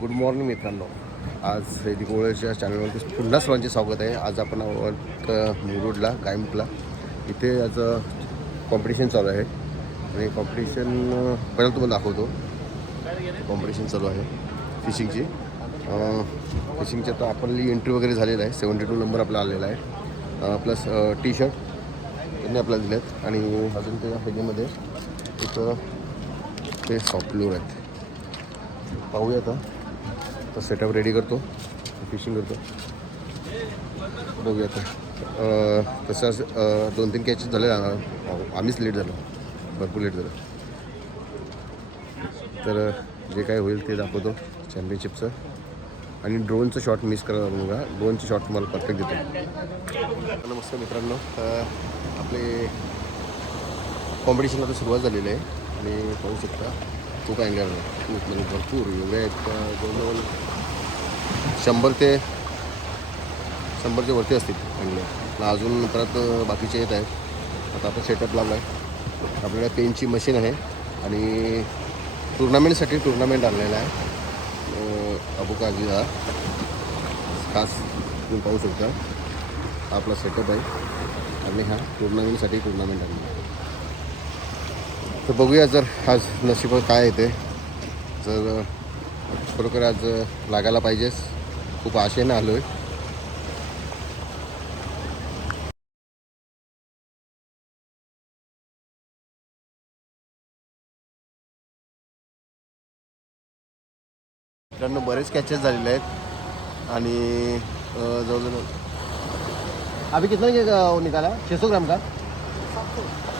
Good morning मित्रांनो. आज वैदिक गोळ्याच्या चॅनलवरती पुन्हा सर्वांचे स्वागत आहे. आज आपण आहोत मुरुडला, गायमुखला. इथे आज कॉम्पिटिशन चालू आहे आणि कॉम्पिटिशन पहिला तुम्हाला दाखवतो. कॉम्पिटिशन चालू आहे फिशिंगची. फिशिंगची आता आपली एंट्री वगैरे झालेला आहे. 72 नंबर आपला आलेला आहे. प्लस टी शर्ट त्यांनी आपल्याला दिलेत आणि अजून ते ह्याच्यामध्ये एक ते सॉफ्ट लूर आहेत. पाहूया आता. तर सेटअप रेडी करतो, फिशिंग करतो, बघूया आता. तसंच 2-3 कॅचेस झाले. आम्हीच लेट झालो, भरपूर लेट झालं. तर जे काय होईल ते दाखवतो चॅम्पियनशिपचं. आणि ड्रोनचं शॉट मिस करा बघा. ड्रोनचे शॉट तुम्हाला परफेक्ट देतो. नमस्कार मित्रांनो. आपले कॉम्पिटिशन आता सुरुवात झालेली आहे आणि पाहू शकता खूप अँगल खूप म्हणजे भरपूर एवढे आहेत. जवळजवळ 100च्या वरती असतील अँगल. अजून परत बाकीचे येत आहेत. आता आपण सेटअप लावला आहे. आपल्याला पेनची मशीन आहे आणि टुर्नामेंट आणलेला आहे अबुकाजीला खास. तुम्ही पाहू शकता हा आपला सेटअप आहे आणि हा टुर्नामेंट आणलेला आहे. तर बघूया जर आज नशीब काय येते. जर खरोखर आज लागायला पाहिजेच. खूप आशेने आलो आहे. मित्रांनो बरेच कॅचेस झालेले आहेत आणि जवळजवळ अभी कितना निकाला 600 ग्राम का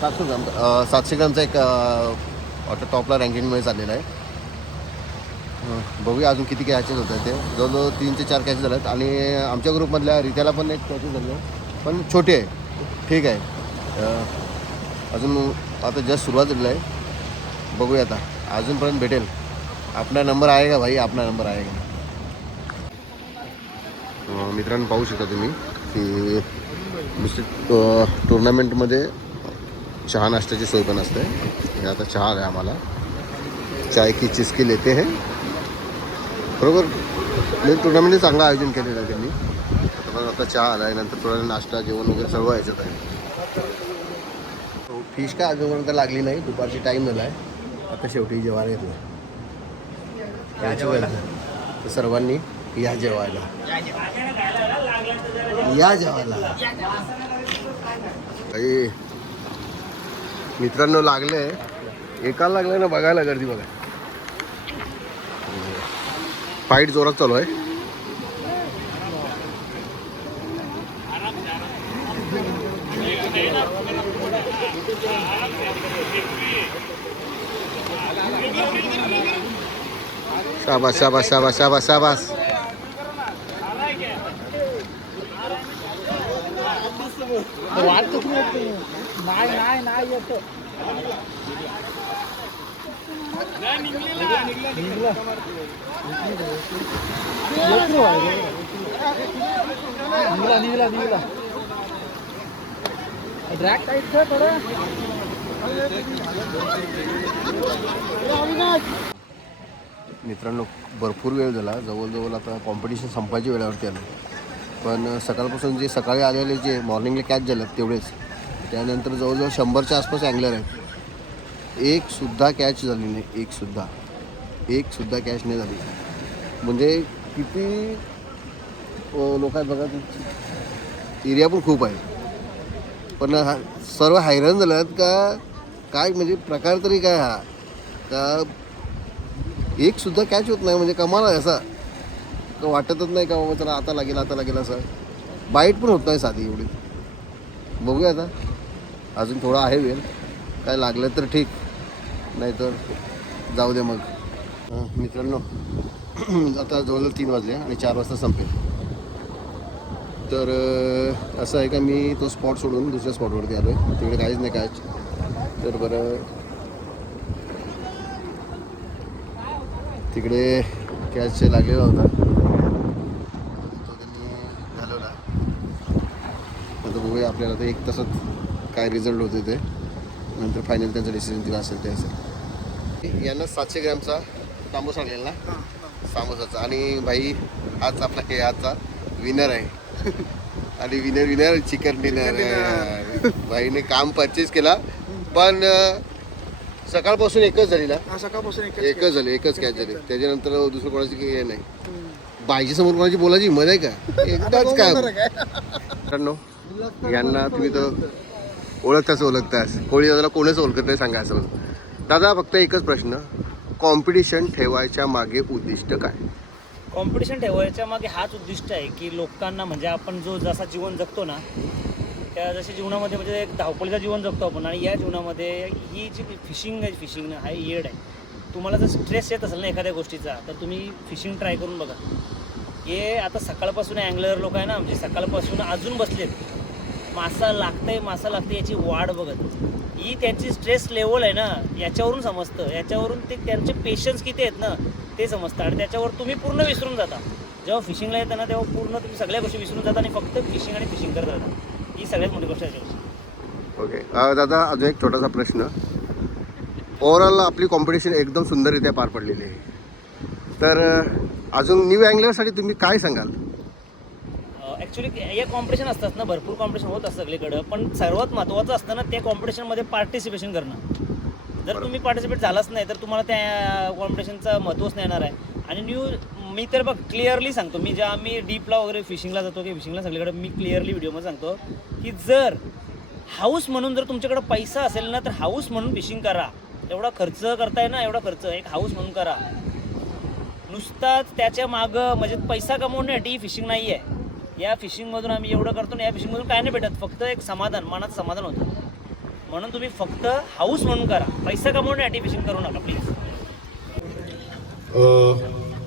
700 ग्राम 700 ग्रामचा एक आता टॉपला रँकिंगमध्ये चाललेला आहे. बघूया अजून किती कॅचेस होत आहेत. ते जवळजवळ 3 ते 4 कॅचेस झाले आहेत आणि आमच्या ग्रुपमधल्या रित्याला पण एक कॅचेस झाले आहे, पण छोटे आहे. ठीक आहे. अजून आता जस्ट सुरुवात झालेली आहे. बघूया आता अजूनपर्यंत भेटेल. आपला नंबर आहे का भाई, आपला नंबर आहे का. मित्रांनो पाहू शकता तुम्ही की टुर्नामेंटमध्ये चहा नाश्त्याची सोय पण असते. आता चहा आहे आम्हाला. चाय की चिस्की लेते हैं. बरोबर म्हणजे टुर्नामेंटने चांगलं आयोजन केलेलं आहे त्यांनी. आता चहा आला आहे, नंतर थोडा नाश्ता जेवण वगैरे सर्व यायचं आहे. फिश काय अजूनपर्यंत लागली नाही. दुपारची टाईम झाला आहे. आता शेवटी जेवायला येतो तर सर्वांनी या जेवायला काही मित्रांनो लागले. एकाला लागलं ना बघायला गर्दी बघा. फाईट जोरात चालू आहे. शाबास शाबास शाबास शाबास शाबास. मित्रांनो भरपूर वेळ झाला. जवळजवळ आता कॉम्पिटिशन संपायच्या वेळावरती आलं. पण सकाळपासून जे सकाळी आलेले जे मॉर्निंगला कॅच झाले तेवढेच. त्यानंतर जवळजवळ 100च्या आसपास अँगलर आहेत. एकसुद्धा कॅच झाली नाही. एकसुद्धा कॅच नाही झाली. म्हणजे किती लोक आहेत बघा. एरिया पण खूप आहे. पण सर्व हैराण झाले आहेत का काय. म्हणजे प्रकार तरी काय हा का एकसुद्धा कॅच होत नाही. म्हणजे कमाल आहे. असा वाटतच नाही का बाबा चला आता लागेल असं. बाईट पण होत नाही साधी एवढी. बघूया आता अजून थोडा आहे वेळ. काय लागलं तर ठीक, नाहीतर जाऊ दे मग. मित्रांनो आता जवळजवळ 3 वाजले आणि 4 वाजता संपेल. तर असं आहे का मी तो स्पॉट सोडून दुसऱ्या स्पॉटवरती आलो आहे. तिकडे काहीच नाही कॅच. तर बरं तिकडे कॅच लागलेला होता तो त्यांनी घालवला. आता बघूया आपल्याला तर 1 तासात काय रिझल्ट होते ते. नंतर फायनल त्यांचं डिसिजन दिला असेल ते असेल. यांना 700 ग्रॅमचा तांबूस लागलेला ना. सामोसाचा. आणि भाई हाच आपला हे आजचा विनर आहे. आणि विनर चिकन डिनर. भाईने काम परचेस केला पण सकाळपासून एकच झाली ना. सकाळपासून एकच झाली, एकच कॅच झाली. त्याच्यानंतर दुसरं कोणाची काही हे नाही. बाईच्या समोर कोणाची बोलायची मजा आहे का? एकदाच काय मित्रांनो, यांना तुम्ही तर ओळखताच. कोळी दादाला कोणीच ओळखत नाही सांगा असं. दादा फक्त एकच प्रश्न, कॉम्पिटिशन ठेवायच्या मागे उद्दिष्ट काय? कॉम्पिटिशन ठेवायच्या मागे हाच उद्दिष्ट आहे की लोकांना म्हणजे आपण जो जसा जीवन जगतो ना त्या जशा जीवनामध्ये म्हणजे एक धावपळीचं जीवन जगतो आपण. आणि या जीवनामध्ये ही जी फिशिंग हा येड आहे. तुम्हाला जर स्ट्रेस येत असेल ना एखाद्या गोष्टीचा तर तुम्ही फिशिंग ट्राय करून बघा. हे आता सकाळपासून अँगलर लोक आहे ना म्हणजे सकाळपासून अजून बसलेत. मासा लागते याची वाढ बघत. ही त्यांची स्ट्रेस लेवल आहे ना याच्यावरून समजतं. याच्यावरून ते त्यांचे पेशन्स किती आहेत ना ते समजतं. आणि त्याच्यावर तुम्ही पूर्ण विसरून जाता. जेव्हा फिशिंगला येतं ना तेव्हा पूर्ण तुम्ही सगळ्या गोष्टी विसरून जाता आणि फक्त फिशिंग करत राहता. ही सगळ्यात मोठी गोष्ट आहे. ओके दादा, अजून एक छोटासा प्रश्न. ओव्हरऑल आपली कॉम्पिटिशन एकदम सुंदररित्या पार पडलेली आहे. तर अजून न्यू अँगलरसाठी तुम्ही काय सांगाल? ॲक्च्युली या कॉम्पिटिशन असतात ना, भरपूर कॉम्पिटिशन होत असतं सगळीकडं. पण सर्वात महत्त्वाचं असतं ना त्या कॉम्पिटिशनमध्ये पार्टिसिपेशन करणं. जर तुम्ही पार्टिसिपेट झालाच नाही तर तुम्हाला त्या कॉम्पिटिशनचं महत्त्वच नाही येणार आहे. आणि मी तर बघ क्लिअरली सांगतो, मी जेव्हा आम्ही डीपला वगैरे फिशिंगला जातो की फिशिंगला सगळीकडे मी क्लिअरली व्हिडिओमध्ये सांगतो की जर हाऊस म्हणून जर तुमच्याकडे पैसा असेल ना तर हाऊस म्हणून फिशिंग करा. एवढा खर्च करताय ना, एवढा खर्च एक हाऊस म्हणून करा. नुसताच त्याच्या मागं म्हणजे पैसा कमवण्यासाठी फिशिंग नाही आहे. या फिशिंगमधून आम्ही एवढं करतो ना, या फिशिंगमधून काय नाही भेटत, फक्त एक समाधान, मनाचं समाधान होतं. म्हणून तुम्ही फक्त हाऊस म्हणून करा, पैसा कमवण्यासाठी फिशिंग करू नका प्लीज.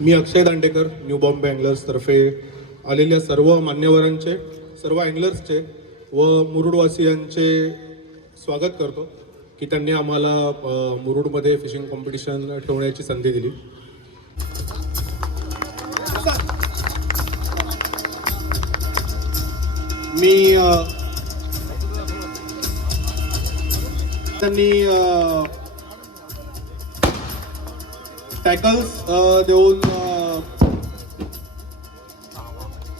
मी अक्षय दांडेकर न्यू बॉम्बे अँगलर्स तर्फे आलेल्या सर्व मान्यवरांचे, सर्व अँगलर्सचे व मुरुडवासियांचे स्वागत करतो की त्यांनी आम्हाला मुरुडमध्ये फिशिंग कॉम्पिटिशन ठेवण्याची संधी दिली. मी त्यांनी टॅकल्स देऊन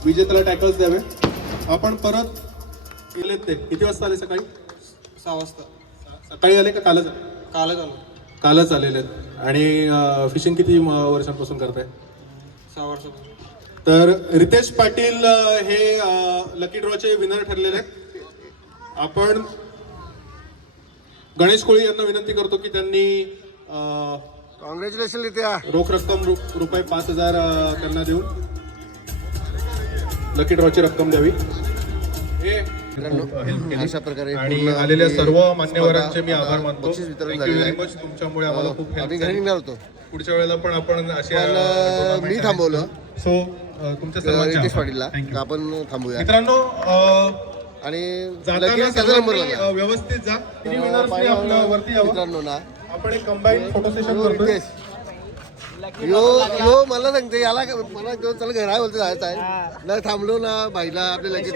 विजेत्याला टॅकल्स द्यावे. आपण परत गेलेत ते किती वाजता आले? सकाळी 6 वाजता. सकाळी आले का कालच? कालच आलेले आहेत. आणि फिशिंग किती वर्षांपासून करताय? 6 वर्षापासून. तर रितेश पाटील हे लकी ड्रॉचे विनर ठरलेले आहेत. आपण गणेश कोळी यांना विनंती करतो की त्यांनी कॉंग्रॅच्युलेशन लिहित्या रोख रक्कम रुपये 5,000 त्यांना देऊन लकी ड्रॉची रक्कम द्यावी. अशा प्रकारे आणि आलेल्या सर्व मान्यवरांचे मी आभार मानतो. बक्षीस वितरण थँक्यू झालेलं व्हेरी आहे. मच. तुमच्यामुळे आम्हाला खूप आम्ही हेल्प घरी झाली. निघणार होतो पुढच्या वेळेला पण आपण अशा पण मी थांबवलं. सो तुमच्या सर्वांचे रितेश आभार. पाटीलला Thank you. आपण थांबूया. मित्रांनो आणि जाताना लगेच त्याचा नंबर सर्वांनी, लागला. व्यवस्थित जा. तिन्ही winners आपल्या वरती यावं. मित्रांनो ना, आपण एक कंबाईन फोटो सेशन यो करतोय. रितेश, यो मला सांगते याला मला चल घरा बोलते जायचं आहे. नाही थांबलो ना बाईला आपल्या लगेच